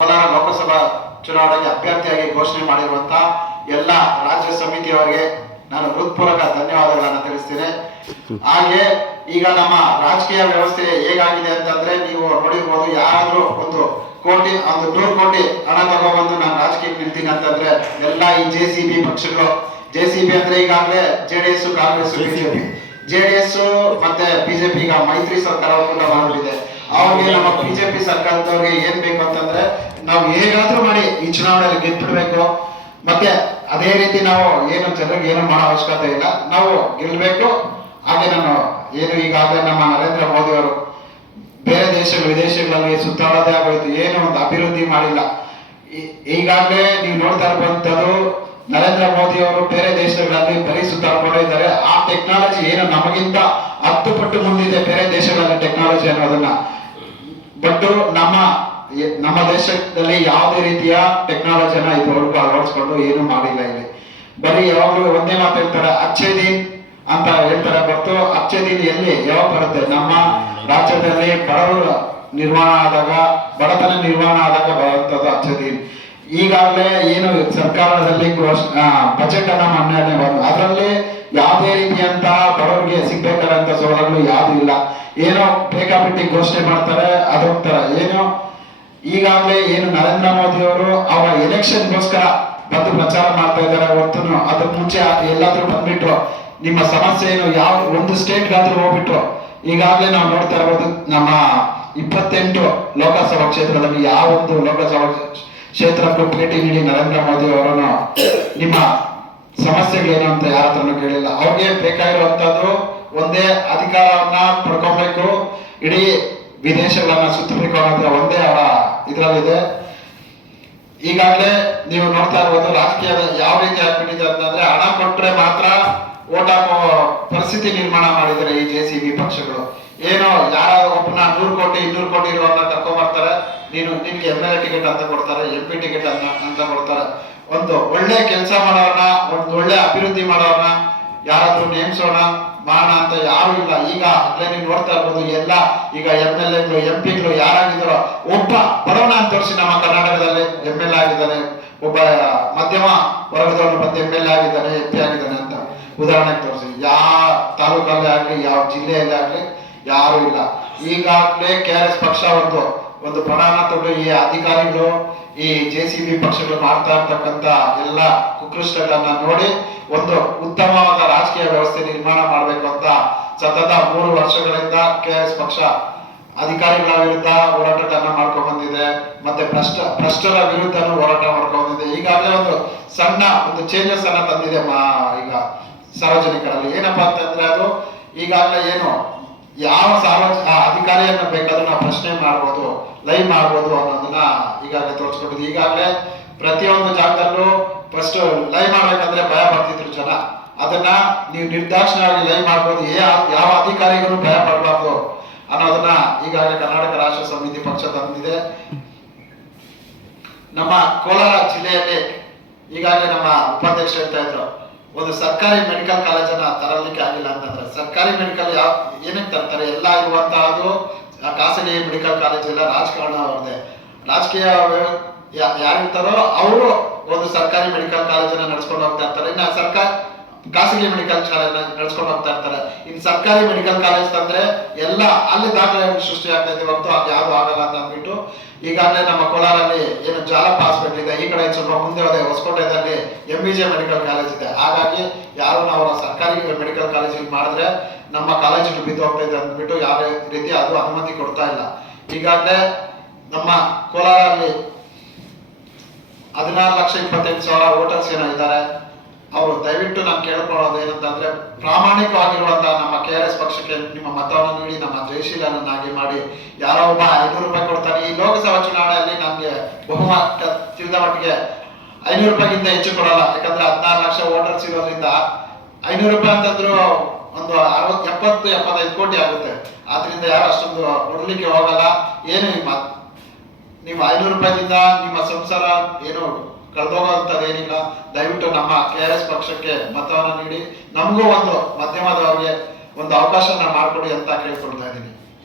ಕೋಲಾರ ಲೋಕಸಭಾ ಚುನಾವಣೆಗೆ ಅಭ್ಯರ್ಥಿಯಾಗಿ ಘೋಷಣೆ ಮಾಡಿರುವಂತಹ ಎಲ್ಲ ರಾಜ್ಯ ಸಮಿತಿಯವರಿಗೆ ನಾನು ಹೃತ್ಪೂರ್ವಕ ಧನ್ಯವಾದಗಳನ್ನು ತಿಳಿಸ್ತೇನೆ. ಹಾಗೆ ಈಗ ನಮ್ಮ ರಾಜಕೀಯ ವ್ಯವಸ್ಥೆ ಹೇಗಾಗಿದೆ ಅಂತಂದ್ರೆ ನೀವು ನೋಡಿರ್ಬೋದು ಯಾರಾದ್ರೂ ಒಂದು ಕೋಟಿ ಒಂದು ನೂರು ಕೋಟಿ ಹಣ ತಗೊಂಡ್ಬಂದು ನಾನು ರಾಜಕೀಯಕ್ಕೆ ನಿಲ್ತೀನಿ ಅಂತಂದ್ರೆ ಎಲ್ಲ ಈ ಜೆ ಸಿ ಬಿ ಪಕ್ಷಗಳು. ಜೆ ಸಿ ಬಿ ಅಂದ್ರೆ ಈಗಾಗಲೇ J D S Congress BJP J D S ಮತ್ತೆ ಬಿಜೆಪಿ ಈಗ ಮೈತ್ರಿ ಸರ್ಕಾರ ಕೂಡ ಮಾಡಿದೆ ಅವ್ರಿಗೆ ನಮ್ಮ ಬಿಜೆಪಿ ಸರ್ಕಾರದವ್ರಿಗೆ ಏನ್ ಬೇಕು ಅಂತಂದ್ರೆ ನಾವು ಹೇಗಾದ್ರೂ ಮಾಡಿ ಈ ಚುನಾವಣೆಯಲ್ಲಿ ಗೆದ್ಬಿಡ್ಬೇಕು ಮತ್ತೆ ಅದೇ ರೀತಿ ನಾವು ಏನು ಜನರಿಗೆ ಏನು ಮಾಡೋ ಅವಶ್ಯಕತೆ ಇಲ್ಲ. ನಾವು ಗೆಲ್ಬೇಕು. ಹಾಗೆ ನಾನು ಏನು ಈಗಾಗಲೇ ನಮ್ಮ ನರೇಂದ್ರ ಮೋದಿ ಅವರು ಬೇರೆ ದೇಶಗಳು, ವಿದೇಶಗಳಲ್ಲಿ ಸುತ್ತಾಡೋದೇ ಆಗೋಯ್ತು. ಏನು ಒಂದು ಅಭಿವೃದ್ಧಿ ಮಾಡಿಲ್ಲ. ಈಗಾಗಲೇ ನೀವು ನೋಡ್ತಾ ಇರುವಂತದ್ದು ನರೇಂದ್ರ ಮೋದಿ ಅವರು ಬೇರೆ ದೇಶಗಳಲ್ಲಿ ಬರೀ ಸುತ್ತಾಡ್ಕೊಂಡು ಇದ್ದಾರೆ. ಆ ಟೆಕ್ನಾಲಜಿ ಏನು ನಮಗಿಂತ ಹತ್ತು ಪಟ್ಟು ಮುಂದಿದೆ ಬೇರೆ ದೇಶಗಳಲ್ಲಿ ಟೆಕ್ನಾಲಜಿ ಅನ್ನೋದನ್ನ. ಬಟ್ ನಮ್ಮ ನಮ್ಮ ದೇಶದಲ್ಲಿ ಯಾವುದೇ ರೀತಿಯ ಟೆಕ್ನಾಲಜಿನ ಇದುವರೆಗೂ ಅಳವಡಿಸ್ಕೊಂಡು ಏನು ಮಾಡಿಲ್ಲ ಇಲ್ಲಿ. ಬರೀ ಯಾವಾಗಲೂ ಒಂದೇ ಮಾತು ಹೇಳ್ತಾರೆ, ಅಚ್ಚೆ ದಿನ್ ಅಂತ ಹೇಳ್ತಾರೆ ಬರ್ತು ಅಚ್ಚೆ ದಿನ್ ಎಲ್ಲಿ ಯಾವಾಗ ಬರುತ್ತೆ ನಮ್ಮ ರಾಜ್ಯದಲ್ಲಿ ಬಡವರು ನಿರ್ಮಾಣ ಆದಾಗ, ಬಡತನ ನಿರ್ಮಾಣ ಆದಾಗ ಬರುವಂತದ್ದು ಅಚ್ಚೆ ದಿನ್. ಈಗಾಗಲೇ ಏನು ಸರ್ಕಾರದಲ್ಲಿ ಬಜೆಟ್ ಅನ್ನ ಮಂಡನೆ ಬಂದು ಅದರಲ್ಲಿ ಯಾವುದೇ ರೀತಿಯಂತ ಬಡವರಿಗೆ ಸಿಗ್ಬೇಕಾದಂತ ಸೌಲಭ್ಯಗಳು ಇಲ್ಲ ಏನೋ ಬೇಕಾಬಿಟ್ಟಿ ಘೋಷಣೆ ಮಾಡ್ತಾರೆ, ಅದೊಂಥರ. ಏನೋ ಈಗಾಗಲೇ ಏನು ನರೇಂದ್ರ ಮೋದಿ ಅವರು ಅವರ ಎಲೆಕ್ಷನ್ಗೋಸ್ಕರ ಬಂದು ಪ್ರಚಾರ ಮಾಡ್ತಾ ಇದ್ದಾರೆ, ಹೊತ್ತು ಅದ್ರ ಮುಂಚೆ ಎಲ್ಲಾದ್ರೂ ಬಂದ್ಬಿಟ್ರು. ನಿಮ್ಮ ಸಮಸ್ಯೆ ಏನು? ಯಾವ ಒಂದು ಸ್ಟೇಟ್ಗಾದ್ರೂ ಹೋಗ್ಬಿಟ್ರು. ಈಗಾಗಲೇ ನಾವು ನೋಡ್ತಾ ಇರೋದು ನಮ್ಮ ಇಪ್ಪತ್ತೆಂಟು ಲೋಕಸಭಾ ಕ್ಷೇತ್ರದಲ್ಲಿ ಯಾವ ಒಂದು ಲೋಕಸಭಾ ಕ್ಷೇತ್ರಕ್ಕೂ ಭೇಟಿ ನೀಡಿ ನರೇಂದ್ರ ಮೋದಿ ಅವರನ್ನು ನಿಮ್ಮ ಸಮಸ್ಯೆಗಳೇನು ಅಂತ ಯಾರ ಕೇಳಿಲ್ಲ. ಅವ್ರಿಗೆ ಬೇಕಾಗಿರುವಂತದ್ದು ಒಂದೇ ಅಧಿಕಾರವನ್ನ ಪಡ್ಕೊಬೇಕು. ಇಡೀ ವಿದೇಶಗಳನ್ನ ಸುತ್ತಬೇಕು ಒಂದೇ ಅವರ ಇದ್ರಲ್ಲಿದೆ. ಈಗಾಗಲೇ ನೀವು ನೋಡ್ತಾ ಇರ್ಬೋದು ರಾಜಕೀಯ ಯಾವ ರೀತಿ ಆಗ್ಬಿಟ್ಟಿದೆ ಅಂತಂದ್ರೆ ಹಣ ಕೊಟ್ರೆ ಮಾತ್ರ ಓಟ್ ಹಾಕೋ ಪರಿಸ್ಥಿತಿ ನಿರ್ಮಾಣ ಮಾಡಿದ್ದಾರೆ ಈ ಜೆ ಸಿ ಬಿ ಪಕ್ಷಗಳು. ಏನೋ ಯಾರ ಒಬ್ಬನ ನೂರು ಕೋಟಿ, ಇನ್ನೂರು ಕೋಟಿ ಇರುವನ್ನ ಅಂತ ಬರ್ತಾರೆ ನೀನು ನಿನ್ಗೆ ಎಂ ಎಲ್ ಎ ಟಿಕೆಟ್ ಅಂತ ಕೊಡ್ತಾರೆ, ಎಂ ಪಿ ಟಿಕೆಟ್ ಅಂತ ಅಂತ ಕೊಡ್ತಾರೆ. ಒಂದು ಒಳ್ಳೆ ಕೆಲಸ ಮಾಡೋರ್ನ, ಒಂದು ಒಳ್ಳೆ ಅಭಿವೃದ್ಧಿ ಮಾಡೋರ್ನ, ಯಾರಾದ್ರೂ ನೇಮಿಸೋಣ, ಮಾಡೋಣ ಅಂತ ಯಾರು ಇಲ್ಲ. ಈಗ ಅಲ್ಲೇ ನೀವು ನೋಡ್ತಾ ಇರ್ಬೋದು, ಎಲ್ಲ ಈಗ ಎಂ ಎಲ್ ಎಗಳು, ಎಂ ಪಿಗಳು ಯಾರಾಗಿದ್ದಾರೋ, ಒಬ್ಬ ಬಡವನ ಅಂತ ತೋರಿಸಿ ನಮ್ಮ ಕರ್ನಾಟಕದಲ್ಲಿ ಎಂ ಎಲ್ ಆಗಿದ್ದಾನೆ, ಒಬ್ಬ ಮಧ್ಯಮ ವರ್ಗದವನು ಮತ್ತೆ ಎಂ ಎಲ್ ಆಗಿದ್ದಾನೆ, ಎಂ ಪಿ ಆಗಿದ್ದಾನೆ ಅಂತ ಉದಾಹರಣೆಗೆ ತೋರಿಸಿ. ಯಾವ ತಾಲೂಕಲ್ಲೇ ಆಗ್ಲಿ, ಯಾವ ಜಿಲ್ಲೆಯಲ್ಲೇ ಆಗ್ಲಿ, ಯಾರು ಇಲ್ಲ. ಈಗಾಗಲೇ ಕೆ ಆರ್ ಎಸ್ ಪಕ್ಷ ಒಂದು ಒಂದು ಪ್ರಮಾಣ ತೊಗೊಂಡು ಈ ಅಧಿಕಾರಿಗಳು ಈ ಜೆ ಸಿ ಬಿ ಪಕ್ಷಗಳು ಮಾಡ್ತಾ ಇರ್ತಕ್ಕಂತ ಎಲ್ಲ ಕುಕೃಷ್ಟಗಳನ್ನ ನೋಡಿ ಒಂದು ಉತ್ತಮವಾದ ರಾಜಕೀಯ ವ್ಯವಸ್ಥೆ ನಿರ್ಮಾಣ ಮಾಡಬೇಕು ಅಂತ ಸತತ ಮೂರು ವರ್ಷಗಳಿಂದ ಕೆ ಎಸ್ ಪಕ್ಷ ಅಧಿಕಾರಿಗಳ ವಿರುದ್ಧ ಹೋರಾಟಗಳನ್ನ ಮಾಡ್ಕೊಂಡ್ ಬಂದಿದೆ. ಮತ್ತೆ ಭ್ರಷ್ಟ, ಭ್ರಷ್ಟರ ವಿರುದ್ಧನೂ ಹೋರಾಟ ಮಾಡ್ಕೊಂಡ್ ಬಂದಿದೆ. ಈಗಾಗಲೇ ಒಂದು ಸಣ್ಣ, ಒಂದು ಚೇಂಜಸ್ ಅನ್ನ ತಂದಿದೆ ಮಾ, ಈಗ ಸಾರ್ವಜನಿಕರಲ್ಲಿ. ಏನಪ್ಪಾ ಅಂತಂದ್ರೆ ಅದು ಈಗಾಗಲೇ ಏನು ಯಾವ ಸಾರ್ವಜನಿಕ ಅಧಿಕಾರಿಯನ್ನ ಬೇಕಾದ್ರೂ ನಾವು ಪ್ರಶ್ನೆ ಮಾಡ್ಬೋದು, ಲೈವ್ ಮಾಡ್ಬೋದು ಅನ್ನೋದನ್ನ ಈಗಾಗಲೇ ತೋರಿಸ್ಕೊಟ್ಟಿದ್ವಿ ಈಗಾಗಲೇ ಪ್ರತಿಯೊಂದು ಜಾಗದಲ್ಲೂ ಫಸ್ಟ್ ಲೈವ್ ಮಾಡ್ಬೇಕಂದ್ರೆ ಭಯ ಪಡ್ತಿದ್ರು ಜನ. ಅದನ್ನ ನೀವು ನಿರ್ದಾಕ್ಷಿಣ್ಯವಾಗಿ ಲೈವ್ ಮಾಡ್ಬೋದು. ಯಾವ ಅಧಿಕಾರಿಗೂ ಭಯ ಪಡಬಾರ್ದು ಅನ್ನೋದನ್ನ ಈಗಾಗಲೇ ಕರ್ನಾಟಕ ರಾಷ್ಟ್ರ ಸಮಿತಿ ಪಕ್ಷ ತಂದಿದೆ. ನಮ್ಮ ಕೋಲಾರ ಜಿಲ್ಲೆಯಲ್ಲಿ ಈಗಾಗಲೇ ನಮ್ಮ ಉಪಾಧ್ಯಕ್ಷ ಹೇಳ್ತಾ ಇದ್ರು, ಒಂದು ಸರ್ಕಾರಿ ಮೆಡಿಕಲ್ ಕಾಲೇಜನ್ನ ತರಲಿಕ್ಕೆ ಆಗಿಲ್ಲ ಅಂತಂದ್ರೆ, ಸರ್ಕಾರಿ ಮೆಡಿಕಲ್ ಯಾವ ಏನಕ್ಕೆ ತರ್ತಾರೆ? ಎಲ್ಲ ಇರುವಂತಹದ್ದು ಖಾಸಗಿ ಮೆಡಿಕಲ್ ಕಾಲೇಜ್ ಎಲ್ಲ ರಾಜಕಾರಣ ಅವ್ರದ್ದೇ. ರಾಜಕೀಯ ಯಾರಿರ್ತಾರೋ ಅವರು ಒಂದು ಸರ್ಕಾರಿ ಮೆಡಿಕಲ್ ಕಾಲೇಜನ್ನ ನಡ್ಸ್ಕೊಂಡು ಹೋಗ್ತಾ ಇರ್ತಾರೆ. ಇನ್ನು ಸರ್ಕಾರ ಖಾಸಗಿ ಮೆಡಿಕಲ್ ಶಾಲೆನ ನಡ್ಸ್ಕೊಂಡು ಹೋಗ್ತಾ ಇರ್ತಾರೆ. ಇನ್ನು ಸರ್ಕಾರಿ ಮೆಡಿಕಲ್ ಕಾಲೇಜ್ ತಂದ್ರೆ ಎಲ್ಲ ಅಲ್ಲಿ ದಾಖಲೆ ಸೃಷ್ಟಿ ಆಗ್ತೈತೆ ಹೊರತು ಅದು ಯಾವ್ದು ಆಗಲ್ಲ ಅಂತ ಅಂದ್ಬಿಟ್ಟು ಈಗಾಗಲೇ ನಮ್ಮ ಕೋಲಾರಲ್ಲಿ ಏನು ಜಾಲಪ್ ಹಾಸ್ಪಿಟಲ್ ಇದೆ. ಈ ಕಡೆ ಸ್ವಲ್ಪ ಮುಂದೆ ಹೋದೆ, ಹೊಸಕೋಟೆದಲ್ಲಿ M B J medical college ಇದೆ. ಹಾಗಾಗಿ ಯಾರು ನಾವು ಸರ್ಕಾರಿ ಮೆಡಿಕಲ್ ಕಾಲೇಜಿಗೆ ಮಾಡಿದ್ರೆ ನಮ್ಮ ಕಾಲೇಜಿಗೆ ಬಿದ್ದು ಹೋಗ್ತೈತೆ ಅಂದ್ಬಿಟ್ಟು ಯಾವ ರೀತಿ ಅದು ಅನುಮತಿ ಕೊಡ್ತಾ ಇಲ್ಲ. ಈಗಾಗಲೇ ನಮ್ಮ ಕೋಲಾರಲ್ಲಿ ಹದಿನಾರು ಲಕ್ಷ ಇಪ್ಪತ್ತೆಂಟು ಸಾವಿರ ವೋಟರ್ಸ್ ಏನೋ ಇದ್ದಾರೆ. ಅವರು ದಯವಿಟ್ಟು ನಾನು ಕೇಳ್ಕೊಳ್ಳೋದು ಏನಂತಂದ್ರೆ ಪ್ರಾಮಾಣಿಕವಾಗಿರುವಂತಹ ನಮ್ಮ ಕೆ ಆರ್ ಎಸ್ ಪಕ್ಷಕ್ಕೆ ನಿಮ್ಮ ಮತವನ್ನು ನೀಡಿ, ನಮ್ಮ ಜಯಶೀಲನನ್ನಾಗಿ ಮಾಡಿ. ಯಾರೋ ಒಬ್ಬ ಐನೂರು ರೂಪಾಯಿ ಕೊಡ್ತಾನೆ. ಈ ಲೋಕಸಭಾ ಚುನಾವಣೆಯಲ್ಲಿ ನಮ್ಗೆ ಬಹುಮತ ತಿಳಿದ ಮಟ್ಟಿಗೆ ಐನೂರು ರೂಪಾಯಿಗಿಂತ ಹೆಚ್ಚು ಕೊಡಲ್ಲ. ಯಾಕಂದ್ರೆ ಹದಿನಾರು ಲಕ್ಷ ವೋಟರ್ಸ್ ಇರೋದ್ರಿಂದ ಐನೂರು ರೂಪಾಯಿ ಅಂತಂದ್ರು ಒಂದು ಅರವತ್, ಎಪ್ಪತ್ತು, ಎಪ್ಪತ್ತೈದು ಕೋಟಿ ಆಗುತ್ತೆ. ಆದ್ರಿಂದ ಯಾರು ಅಷ್ಟೊಂದು ಕೊಡ್ಲಿಕ್ಕೆ ಹೋಗಲ್ಲ. ಏನು ಈ ಮತ್ ನೀವು ಐನೂರು ರೂಪಾಯಿದಿಂದ ನಿಮ್ಮ ಸಂಸಾರ ಏನು ಕಳೆದೋಗೋಂಥದ್ದು ದಯವಿಟ್ಟು ನಮ್ಮ ಕೆ ಆರ್ ಎಸ್ ಪಕ್ಷಕ್ಕೆ ಮತವನ್ನು ನೀಡಿ, ನಮಗೂ ಒಂದು ಮಧ್ಯಮದವರಿಗೆ ಒಂದು ಅವಕಾಶನ ಮಾಡಿಕೊಡಿ ಅಂತ ಕೇಳ್ಕೊಳ್ತಾ ಇದ್ದೀನಿ.